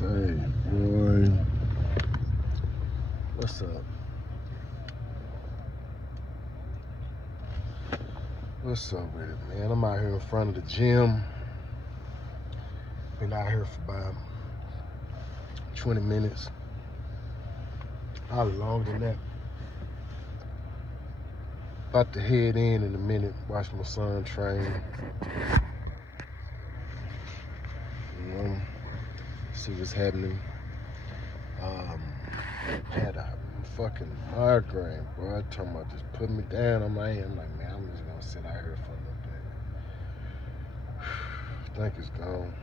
say, boy, what's up? What's up with it, man? I'm out here in front of the gym. Been out here for about 20 minutes. Probably longer than that. About to head in a minute, watch my son train. You know, see what's happening. Had a fucking migraine, boy. Talking about just putting me down on my end. I'm like, man, I'm just gonna sit out here for a little bit. I think it's gone.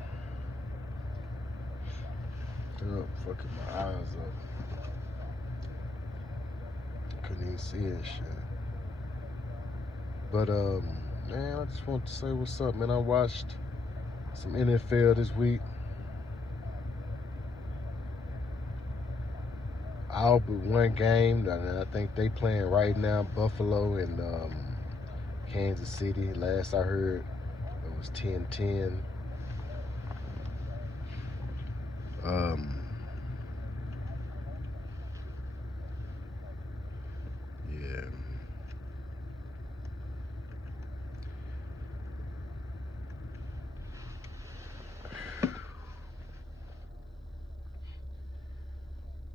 Oh, fucking my eyes up. Couldn't even see that shit. But man, I just want to say what's up, man. I watched some NFL this week. All but one game, and I think they playing right now, Buffalo and Kansas City. Last I heard, it was 10-10. Yeah.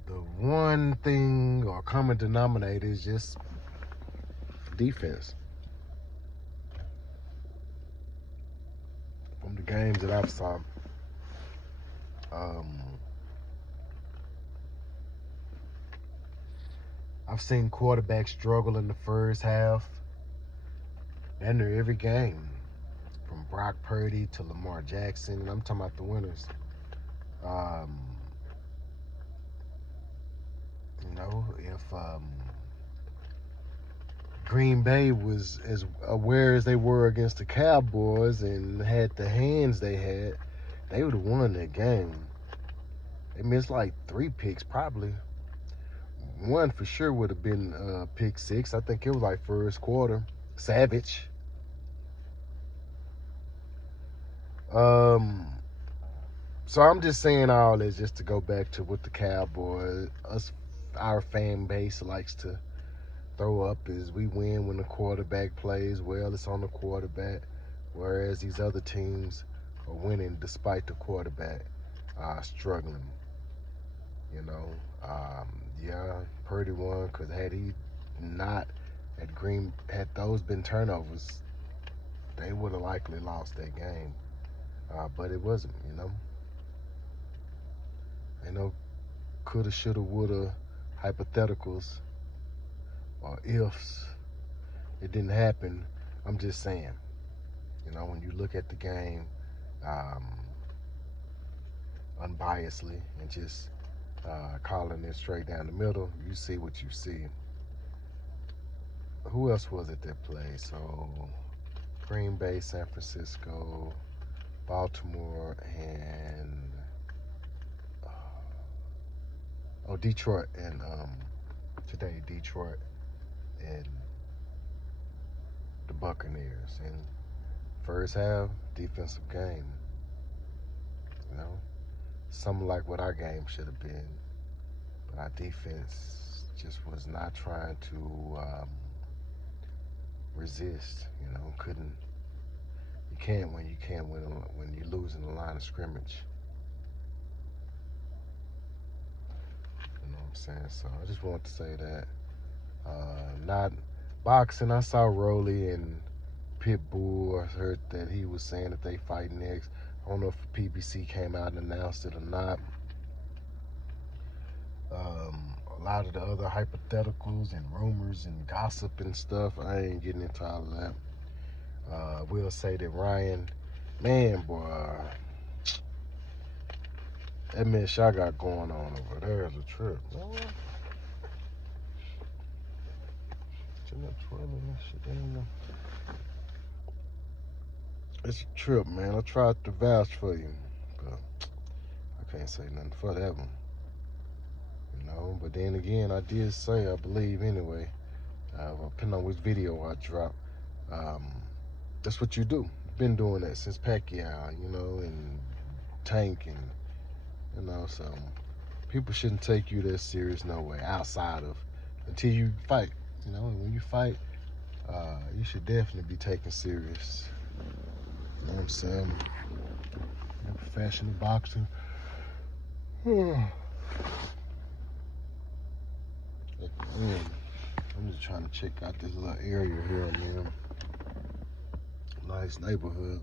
The one thing or common denominator is just defense. From the games that I've saw, I've seen quarterbacks struggle in the first half. And they're every game, from Brock Purdy to Lamar Jackson, and I'm talking about the winners. You know, if Green Bay was as aware as they were against the Cowboys and had the hands they had, they would have won that game. They missed like 3 picks, probably. One for sure would have been pick 6. I think it was like first quarter. Savage. So I'm just saying all this just to go back to what the Cowboys, our fan base likes to throw up is we win when the quarterback plays well. It's on the quarterback, whereas these other teams are winning despite the quarterback struggling. You know, yeah, Purdy won because had he not had those been turnovers, they would have likely lost that game. But it wasn't, you know. Ain't no coulda, shoulda, woulda hypotheticals or ifs. It didn't happen. I'm just saying, you know, when you look at the game unbiasedly and just calling it straight down the middle, you see what you see. Who else was it that played? So Green Bay, San Francisco, Baltimore, and Detroit, and today Detroit and the Buccaneers. And first half, defensive game. You know, something like what our game should have been, but our defense just was not trying to resist. You know, couldn't. You can't win. You can't win when you lose in the line of scrimmage. You know what I'm saying? So I just want to say that. Not boxing. I saw Rolly and Pitbull. I heard that he was saying that they fight next. I don't know if PBC came out and announced it or not. A lot of the other hypotheticals and rumors and gossip and stuff, I ain't getting into all of that. We'll say that Ryan, man, boy, that mess y'all got going on over there is a trip. It's a trip, man. I tried to vouch for you, but I can't say nothing for that one. You know, but then again, I did say, I believe anyway, depending on which video I drop, that's what you do. Been doing that since Pacquiao, you know, and Tank and You know, so people shouldn't take you that serious no way outside of until you fight. You know, and when you fight, you should definitely be taken serious. You know what I'm saying? In professional boxing. Man, I'm just trying to check out this little area here, man. Nice neighborhood.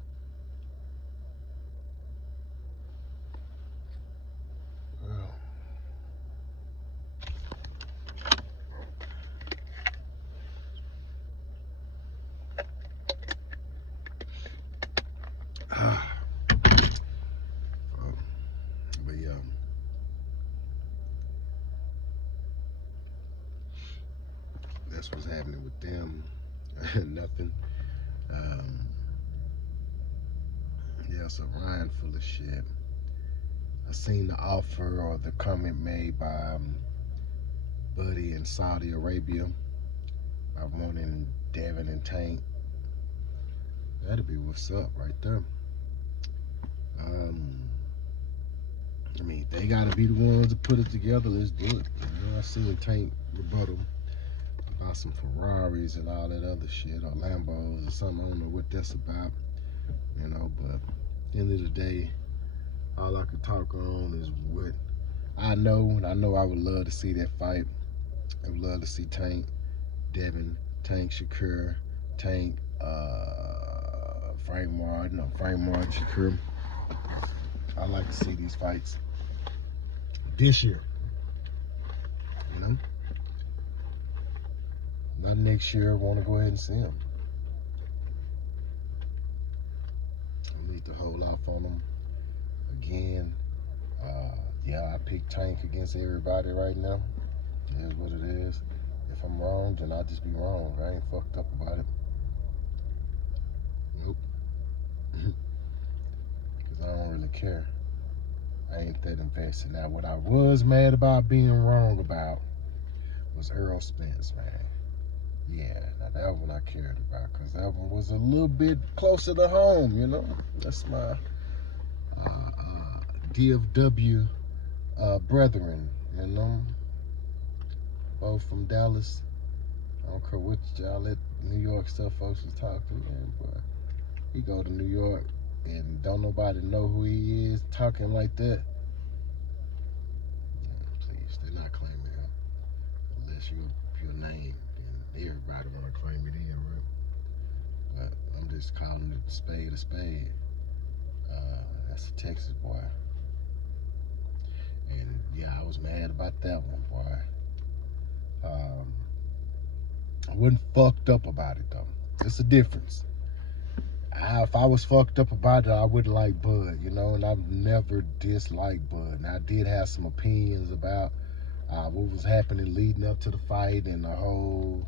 But yeah, that's what's happening with them. Nothing. Yeah, so Ryan full of shit. I seen the offer or the comment made by Buddy in Saudi Arabia by wanting Devin and Tank. That'd be what's up right there. I mean, they gotta be the ones to put it together. Let's do it. You know, I seen Tank rebuttal about some Ferraris and all that other shit, or Lambos or something. I don't know what that's about. You know, but at the end of the day, all I could talk on is what I know, and I know I would love to see that fight. I would love to see Tank, Devin, Tank, Shakur, Tank, Frank Martin, Shakur. I like to see these fights this year, you know? Not next year. I want to go ahead and see them. I need to hold off on them again. Yeah, I picked Tank against everybody right now. It is what it is. If I'm wrong, then I'll just be wrong. I ain't fucked up about it. Nope. Because I don't really care. I ain't that invested. Now, what I was mad about being wrong about was Errol Spence, man. Yeah, now that one I cared about because that one was a little bit closer to home, you know. That's my DFW brethren, you know. Both from Dallas. I don't care what y'all let New York stuff folks was talking, man, but he go to New York and don't nobody know who he is talking like that. Please, they're not claiming him unless you your name. Then everybody want to claim it in, right? But I'm just calling it a spade a spade. That's a Texas boy, and yeah, I was mad about that one, boy. I wasn't fucked up about it though. It's a difference. If I was fucked up about it, I wouldn't like Bud, you know, and I've never disliked Bud. And I did have some opinions about what was happening leading up to the fight and the whole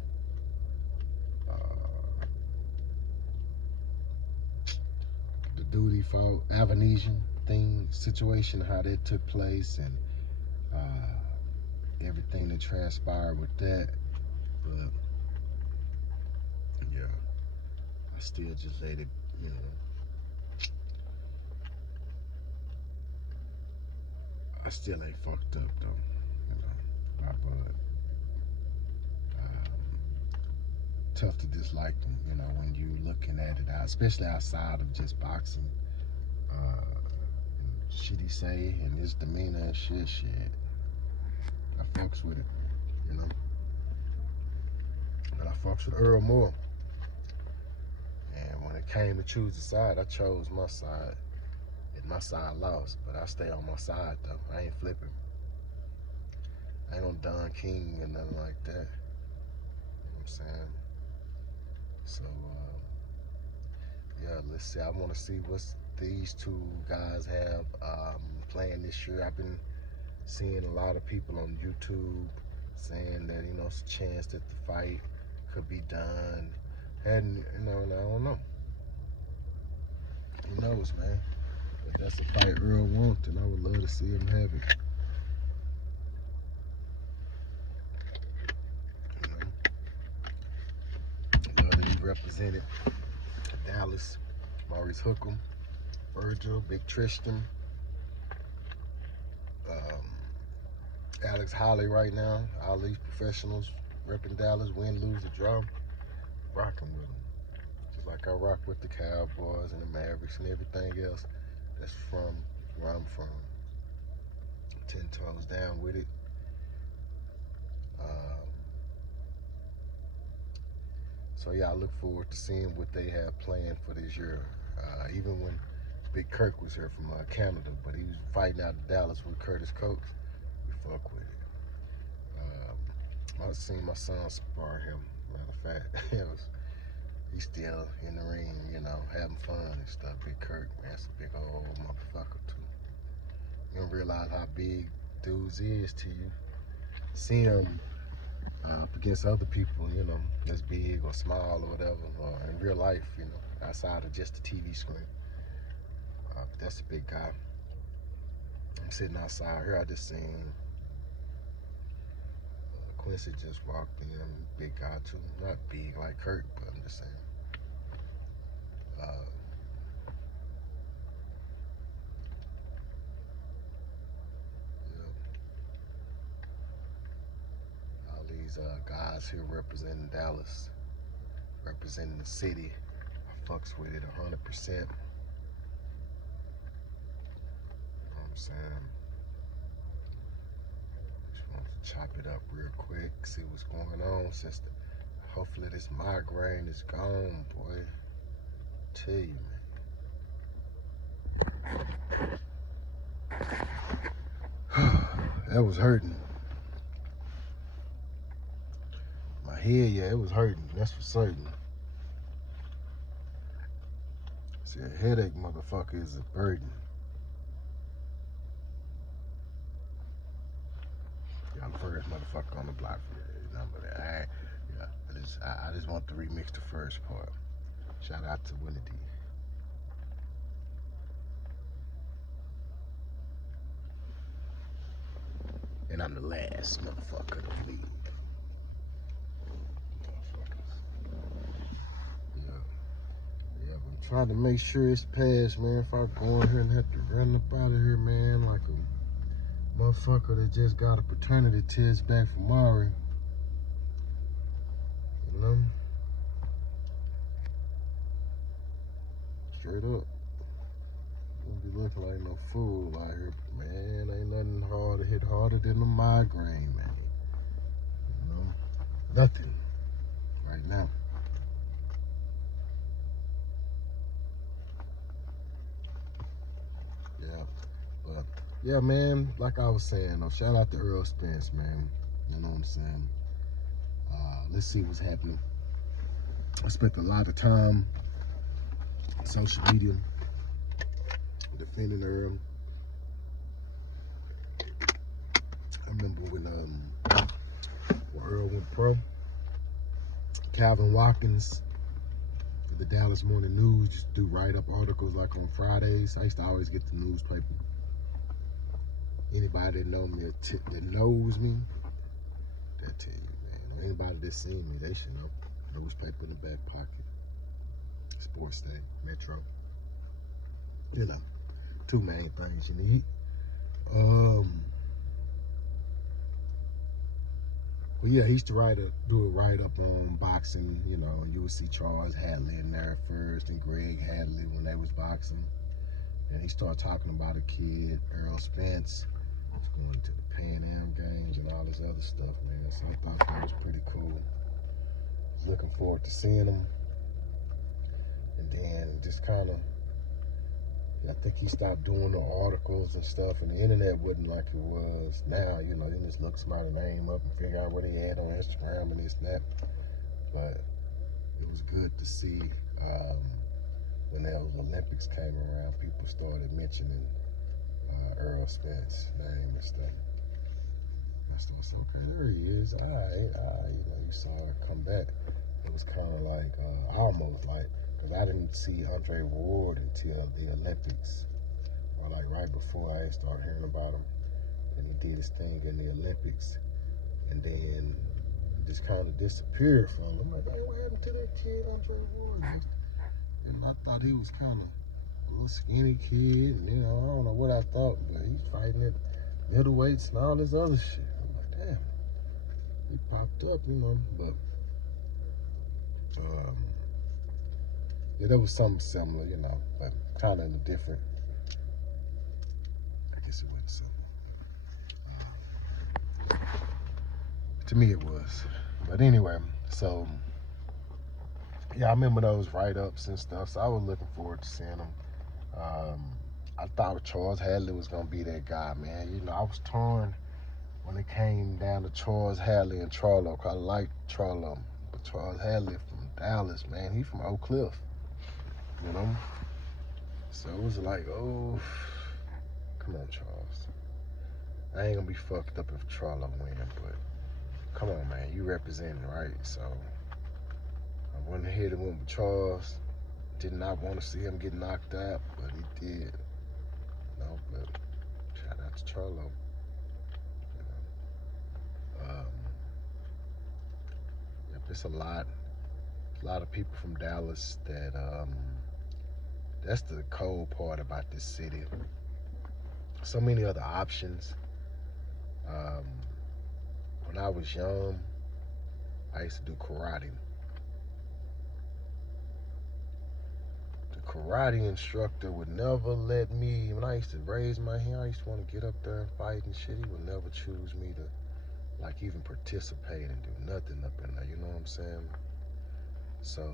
the duty for Avanesian thing, situation, how that took place, and everything that transpired with that. But yeah, I still just let it, you know. I still ain't fucked up though, you know, my Bud. Tough to dislike them, you know, when you looking at it out, especially outside of just boxing. Shit he say and his demeanor and shit. I fucks with it, you know. But I fucks with Earl more. And when it came to choose a side, I chose my side. And my side lost, but I stay on my side though. I ain't flipping. I ain't on Don King or nothing like that. You know what I'm saying? So, yeah, let's see. I want to see what these two guys have playing this year. I've been seeing a lot of people on YouTube saying that, you know, it's a chance that the fight could be done. And, you know, and I don't know. Who knows, man? If that's a fight Earl wants, then I would love to see him have it. You know? Love that he represented Dallas, Maurice Hookham, Virgil, Big Tristan. Alex Holly right now. All these professionals repping Dallas, win, lose, or draw, rocking with them. Just like I rock with the Cowboys and the Mavericks and everything else that's from where I'm from. 10 toes down with it. So yeah, I look forward to seeing what they have planned for this year. Even when Big Kirk was here from Canada, but he was fighting out in Dallas with Curtis Coates, we fuck with it. I've seen my son spar him. Matter of fact, he's still in the ring, you know, having fun and stuff. Big Kirk, man, that's a big old motherfucker too. You don't realize how big dudes is to you. See him up against other people, you know, that's big or small or whatever, or in real life, you know, outside of just the TV screen. That's a big guy. I'm sitting outside here. I just seen Quincy just walked in. Big guy too. Not big like Kurt, but I'm just saying. All these guys here representing Dallas, representing the city. I fucks with it 100%. I'm saying, just want to chop it up real quick, see what's going on, sister. Hopefully this migraine is gone, boy. Tell you, man. That was hurting. My head, yeah, it was hurting. That's for certain. See, a headache, motherfucker, is a burden. I'm the first motherfucker on the block for that number. I just want to remix the first part. Shout out to Winnie D. And I'm the last motherfucker to leave. Yeah, I'm trying to make sure it's passed, man. If I go in here and have to run up out of here, man, like a motherfucker that just got a paternity test back from Mari. You know? Straight up. Don't be looking like no fool out here, man. Ain't nothing hard to hit harder than a migraine, man. You know? Nothing. Right now. Yeah. But yeah, man, like I was saying, though, shout out to Earl Spence, man. You know what I'm saying? Let's see what's happening. I spent a lot of time on social media defending Earl. I remember when Earl went pro, Calvin Watkins, the Dallas Morning News, just do write-up articles like on Fridays. I used to always get the newspaper. Anybody that knows me, they'll tell you, man. Anybody that's seen me, they should know. Newspaper in the back pocket. Sports Day, Metro. You know, two main things you need. Well, yeah, he used to do a write-up on boxing. You know, you would see Charles Hadley in there first and Greg Hadley when they was boxing. And he started talking about a kid, Earl Spence, was going to the Pan Am Games and all this other stuff, man. So I thought that was pretty cool. Was looking forward to seeing him. And then just kind of, I think he stopped doing the articles and stuff, and the internet wasn't like it was now. You know, you just look somebody's name up and figure out what he had on Instagram and this and that. But it was good to see when those Olympics came around, people started mentioning Earl Spence's name and stuff. I started, okay, there he is. All right, you know, you saw it come back. It was kind of like, almost like, because I didn't see Andre Ward until the Olympics, or like right before I started hearing about him. And he did his thing in the Olympics, and then just kind of disappeared from him. I'm like, hey, what happened to that kid, Andre Ward? And I thought he was kind of a little skinny kid, and you know, I don't know what I thought, but he's fighting at middleweights and all this other shit. I'm like, damn, he popped up, you know. But yeah, there was something similar, you know, but kind of in a different. I guess it wasn't similar. To me, it was. But anyway, so yeah, I remember those write-ups and stuff. So I was looking forward to seeing them. I thought Charles Hadley was gonna be that guy, man. You know, I was torn when it came down to Charles Hadley and Charlo, cause I liked Charlo, but Charles Hadley from Dallas, man, he from Oak Cliff, you know. So it was like, oh, come on, Charles. I ain't gonna be fucked up if Charlo win, but come on, man, you representing, right? So I went ahead and went with Charles. Did not want to see him get knocked out, but he did. No, but shout out to Charlo. You know. Yep, it's a lot of people from Dallas that that's the cold part about this city. So many other options. When I was young, I used to do karate. Karate instructor would never let me, when I used to raise my hand, I used to want to get up there and fight and shit. He would never choose me to like even participate and do nothing up in there, you know what I'm saying? So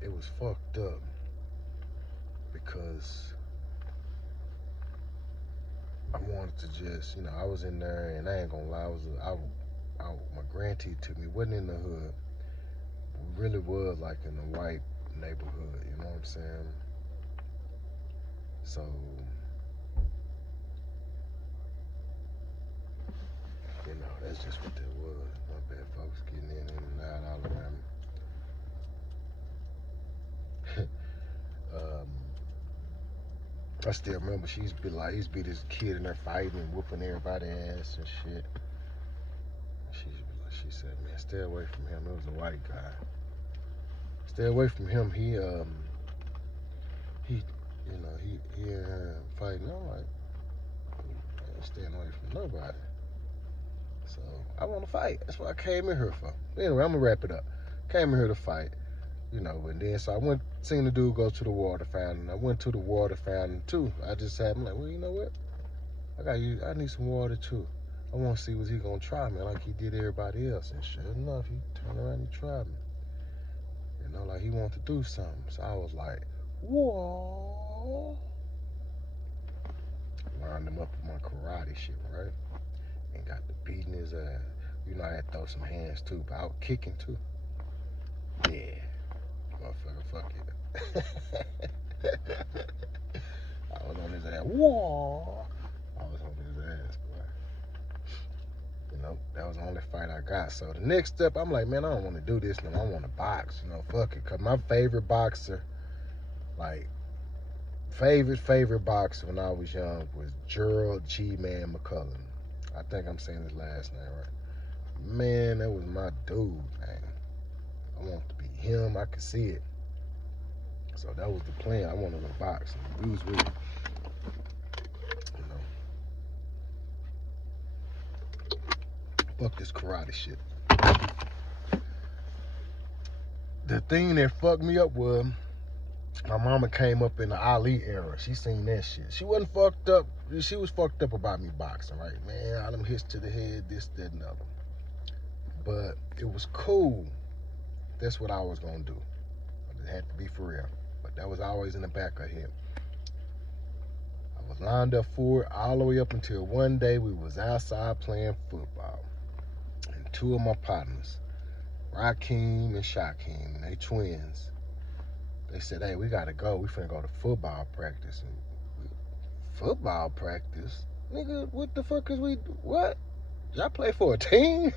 it was fucked up because I wanted to just, you know, I was in there and I ain't gonna lie, my grandteeth took me, wasn't in the hood. It really was like in the white neighborhood, you know what I'm saying? So, you know, that's just what that was. My bad, folks, getting in and out all around me. I still remember she used to be this kid in there fighting and whooping everybody's ass and shit. She said, man, stay away from him. It was a white guy. Stay away from him. He you know, he fighting. I'm like, I ain't staying away from nobody. So I want to fight. That's what I came in here for. Anyway, I'm gonna wrap it up. Came in here to fight, you know. And then so I seen the dude go to the water fountain. I went to the water fountain too. I just said, I'm like, well, you know what? I need some water too. I want to see was he gonna try me like he did everybody else. And sure enough, he turned around and tried me. You know, like he wanted to do something. So I was like, whoa. Lined him up with my karate shit, right? And got the beating his ass. You know, I had to throw some hands too, but I was kicking too. Yeah. Motherfucker, fuck it. I was on his ass. Whoa. I was on his ass, boy. You know, that was the only fight I got. So the next step, I'm like, man, I don't want to do this no more. I want to box, you know, fuck it. Because my favorite boxer, like, favorite boxer when I was young was Gerald G-Man McCullum. I think I'm saying his last name right. Man, that was my dude, man. I wanted to be him. I could see it. So that was the plan. I wanted to box. We was really, you know, fuck this karate shit. The thing that fucked me up was my mama came up in the Ali era. She seen that shit. She wasn't fucked up. She was fucked up about me boxing, right? Man, all them hits to the head, this, that, and other. But it was cool. That's what I was gonna do. But it had to be for real. But that was always in the back of him. I was lined up for it all the way up until one day we was outside playing football. And two of my partners, Rakeem and Shakeem, they twins. They said, hey, we gotta go. We finna go to football practice. And football practice? Nigga, what the fuck is we, what? Y'all play for a team?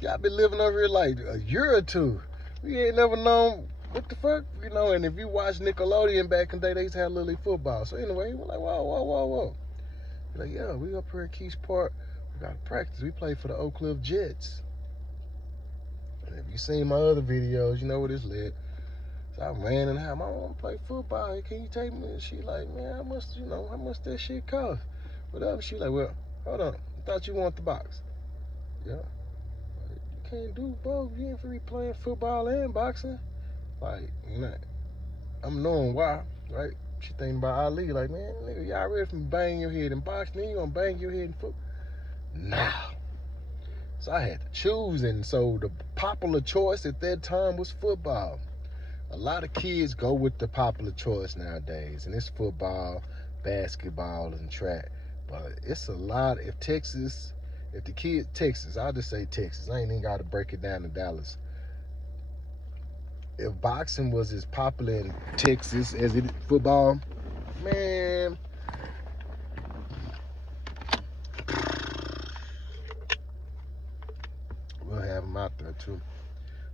Y'all been living over here like a year or two. We ain't never known what the fuck, you know. And if you watch Nickelodeon back in the day, they used to have Little League football. So anyway, we're like, whoa. We're like, yeah, we up here at Keys Park. We got to practice. We play for the Oak Cliff Jets. And if you seen my other videos, you know what it's lit. So I ran in the house. I want to play football. Can you take me? And she like, man, how much that shit cost? Whatever. She like, well, hold on. I thought you want the box. Yeah. You can't do both. You ain't free playing football and boxing. Like, you know, I'm knowing why, right? She thinking about Ali. Like, man, nigga, y'all ready for me to bang your head in boxing? Then you gonna bang your head in football? Nah. So I had to choose, and so the popular choice at that time was football. A lot of kids go with the popular choice nowadays, and it's football, basketball, and track. But it's a lot. If the kid, Texas, I'll just say Texas. I ain't even got to break it down to Dallas. If boxing was as popular in Texas as it football, man, we'll have them out there too.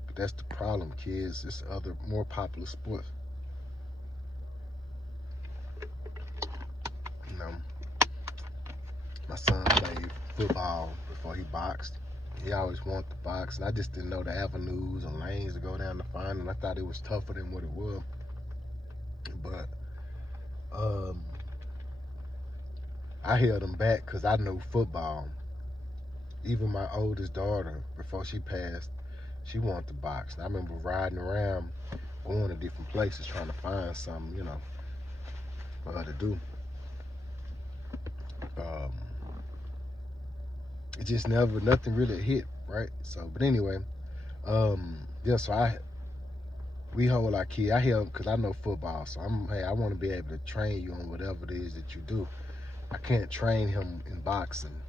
But that's the problem, kids. It's other more popular sports. You know, my son played football before he boxed. He always wanted to box, and I just didn't know the avenues and lanes to go down to find, and I thought it was tougher than what it was. But I held him back because I knew football. Even my oldest daughter, before she passed, she wanted to box. And I remember riding around, going to different places, trying to find something, you know, for her to do. It just nothing really hit, right? So, but anyway, yeah, so we hold our kid. I help because I know football. So I want to be able to train you on whatever it is that you do. I can't train him in boxing.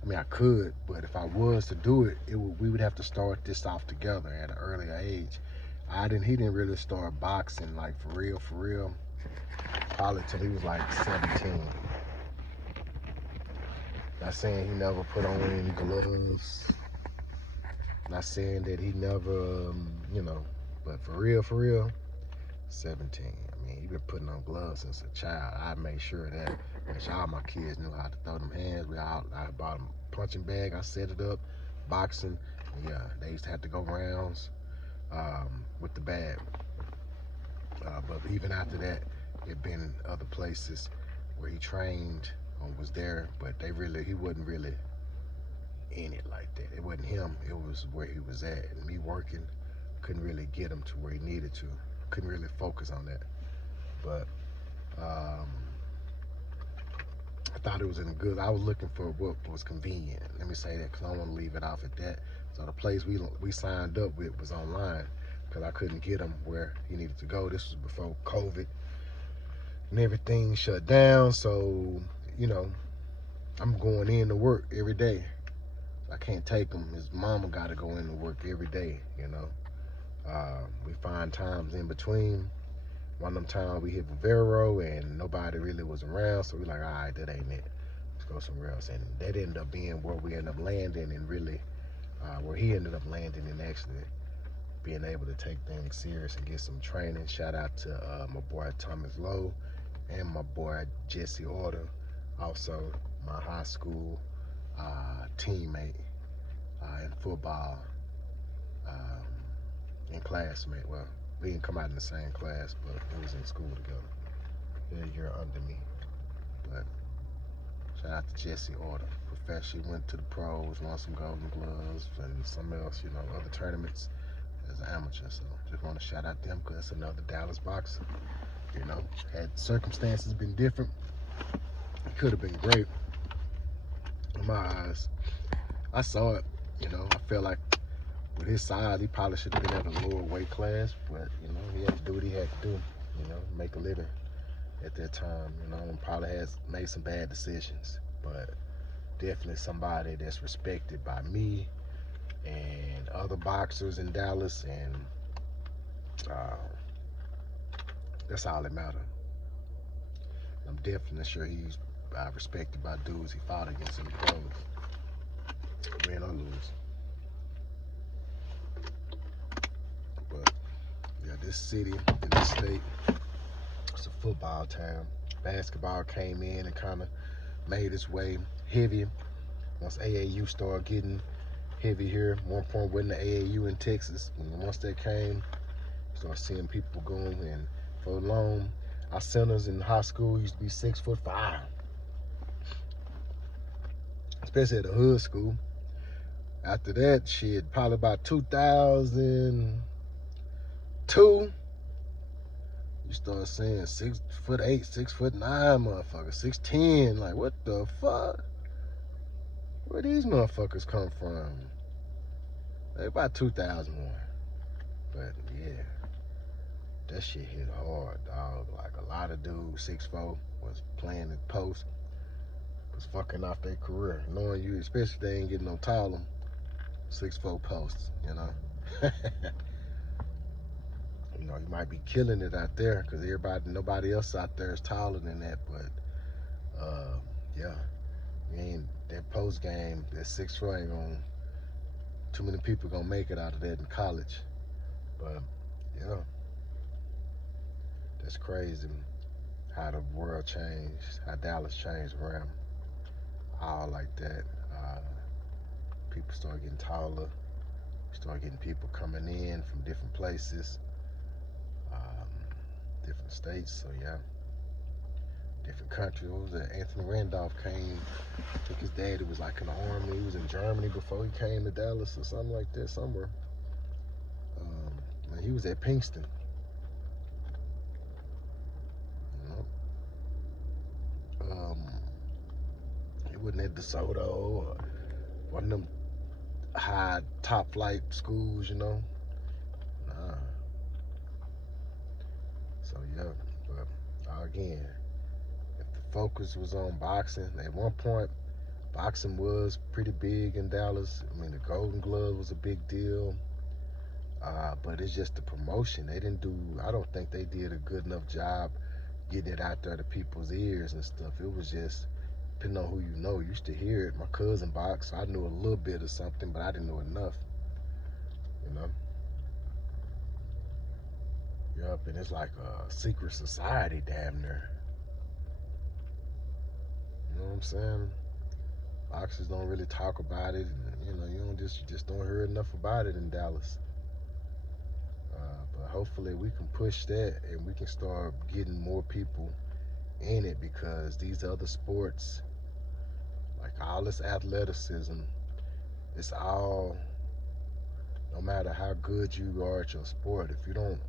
I mean, I could, but if I was to do it, we would have to start this off together at an earlier age. He didn't really start boxing like for real, probably till he was like 17. Not saying he never put on any gloves. Not saying that he never, you know, but for real, 17. I mean, he been putting on gloves since a child. I made sure that all my kids knew how to throw them hands. I bought them a punching bag. I set it up, boxing. And yeah, they used to have to go rounds with the bag. But even after that, it been other places where he trained or was there, but he wasn't really in it like that. It wasn't him. It was where he was at, and me working couldn't really get him to where he needed to. Couldn't really focus on that. But I thought it was I was looking for what was convenient. Let me say that because I don't want to leave it off at that. So the place we signed up with was online because I couldn't get him where he needed to go. This was before COVID and everything shut down. So, you know, I'm going in to work every day. I can't take him. His mama got to go in to work every day, you know. We find times in between. One of them times we hit Vivero and nobody really was around, so we like, all right, that ain't it. Let's go somewhere else. And that ended up being where we ended up landing, and really where he ended up landing and actually being able to take things serious and get some training. Shout out to my boy Thomas Lowe and my boy Jesse Order, also my high school teammate in football and classmate. Well, we didn't come out in the same class, but we was in school together. Yeah, you're under me. But shout out to Jesse Order. Professionally went to the pros, won some golden gloves and some else, you know, other tournaments as an amateur. So just want to shout out them because that's another Dallas boxer. You know, had circumstances been different, it could have been great. In my eyes, I saw it, you know, I felt like with his size, he probably should have been at a lower weight class, but, you know, he had to do what he had to do, you know, make a living at that time, you know, and probably has made some bad decisions, but definitely somebody that's respected by me and other boxers in Dallas, and that's all that matters. I'm definitely sure he's respected by dudes he fought against in the pros, win or lose. But yeah, this city and this state, it's a football town. Basketball came in and kind of made its way heavy once AAU started getting heavy here. One point wasn't the AAU in Texas. And once that came, Start seeing people going, and for long, our centers in high school used to be 6'5", especially at the hood school. After that, shit, probably about 2002, you start seeing 6'8", 6'9" motherfuckers, 6'10". Like, what the fuck? Where these motherfuckers come from? Like, about 2001. But yeah, that shit hit hard, dog. Like, a lot of dudes, 6'4", was playing the post, was fucking off their career, knowing you, especially if they ain't getting no taller. 6'4" posts, you know. You know, you might be killing it out there because nobody else out there is taller than that. But yeah, that post game, that 6'4" ain't gonna. Too many people gonna make it out of that in college. But yeah, that's crazy how the world changed, how Dallas changed around all like that. People start getting taller. Start getting people coming in from different places, different states. So yeah, different countries. What was that? Anthony Randolph came. I think his daddy was like in the army. He was in Germany before he came to Dallas or something like that, somewhere. He was at Pinkston. He wasn't at DeSoto or one of them high top flight schools, you know. Nah. So yeah, but again, if the focus was on boxing, at one point, boxing was pretty big in Dallas. I mean, the Golden Glove was a big deal. But it's just the promotion. I don't think they did a good enough job getting it out there to people's ears and stuff. It was just, depending on who you know, you used to hear it. My cousin boxed, so I knew a little bit of something, but I didn't know enough, you know? Yup, and it's like a secret society damn near. You know what I'm saying? Boxers don't really talk about it, and, you know, you just don't hear enough about it in Dallas. But hopefully we can push that and we can start getting more people in it, because these other sports, like all this athleticism, it's all, no matter how good you are at your sport, if you don't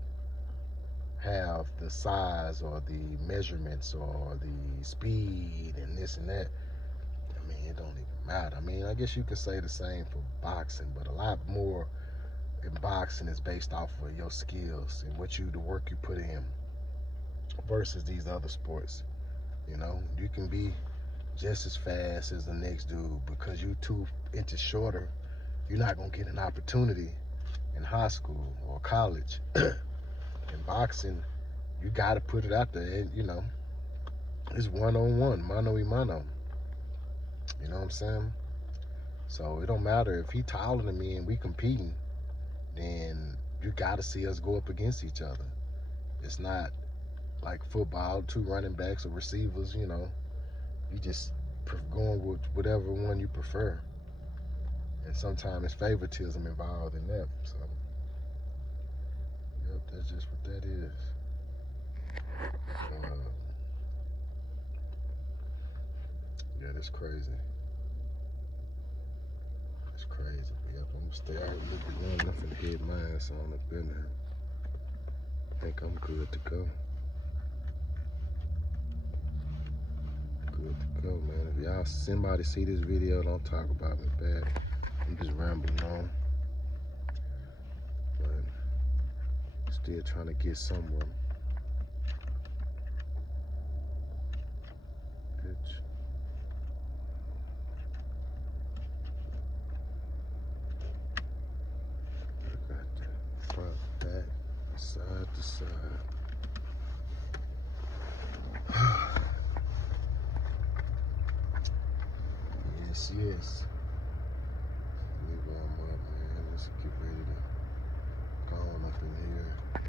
have the size or the measurements or the speed and this and that, I mean, it don't even matter. I mean, I guess you could say the same for boxing, but a lot more in boxing is based off of your skills and the work you put in versus these other sports. You know, you can be just as fast as the next dude, because you 2 inches shorter, you're not gonna get an opportunity in high school or college. In boxing, you gotta put it out there, and you know, it's one-on-one, mano-y-mano. You know what I'm saying? So it don't matter if he taller than me and we competing, then you got to see us go up against each other. It's not like football, 2 running backs or receivers, you know. You just going with whatever one you prefer. And sometimes it's favoritism involved in that. So, yep, that's just what that is. Yeah, that's crazy. That's crazy. Yep, I'm gonna stay out a little bit long enough to get my ass on up in there. I think I'm good to go. Good to go, man. If y'all, somebody see this video, don't talk about me bad. I'm just rambling on. But still trying to get somewhere. Bitch. Front, back, side to side. Yes, yes.